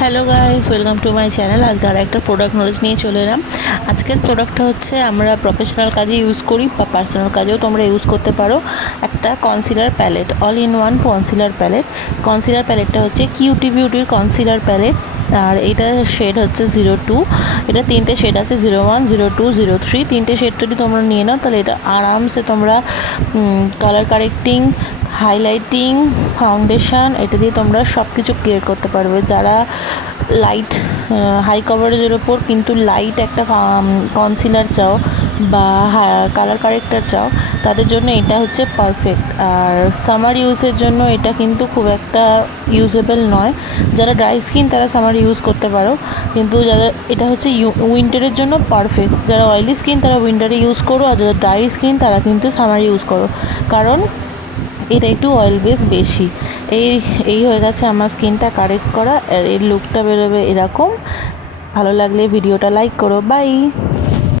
Hello guys, welcome to my channel. আজকে আর একটা product knowledge নিয়ে চলে এলাম। আজকের প্রোডাক্টটা হচ্ছে আমরা প্রফেশনাল কাজে ইউজ করি বা পার্সোনাল কাজেও তোমরা ইউজ করতে পারো। একটা concealer palette, all in one concealer palette. Concealer প্যালেটটা হচ্ছে কিউটি বিউটির কনসিলার প্যালেট, আর এটা শেড হচ্ছে 02। এটা তিনটে শেড আছে, 01, 02, 03। তিনটে শেড যদি তোমরা নিয়ে নাও তাহলে এটা আরামসে তোমরা কালার কারেক্টিং, হাইলাইটিং, ফাউন্ডেশন এটা দিয়ে তোমরা সব কিছু ক্রিয়েট করতে পারবে। যারা লাইট হাই কভারেজের ওপর কিন্তু লাইট একটা কনসিলার চাও বা কালার কারেক্টার চাও, তাদের জন্য এটা হচ্ছে পারফেক্ট। আর সামার ইউজের জন্য এটা কিন্তু খুব একটা ইউজেবল নয়। যারা ড্রাই স্কিন তারা সামার ইউজ করতে পারো, কিন্তু যারা এটা হচ্ছে উইন্টারের জন্য পারফেক্ট। যারা অয়েলি স্কিন তারা উইন্টারে ইউজ করো, আর যারা ড্রাই স্কিন তারা কিন্তু সামার ইউজ করো, কারণ এটা একটু অয়েল বেস বেশি। এই হয়ে গেছে আমার স্কিনটা কারেক্ট করা, আর এর লুকটা বেরোবে এরকম। ভালো লাগলে ভিডিওটা লাইক করো। বাই।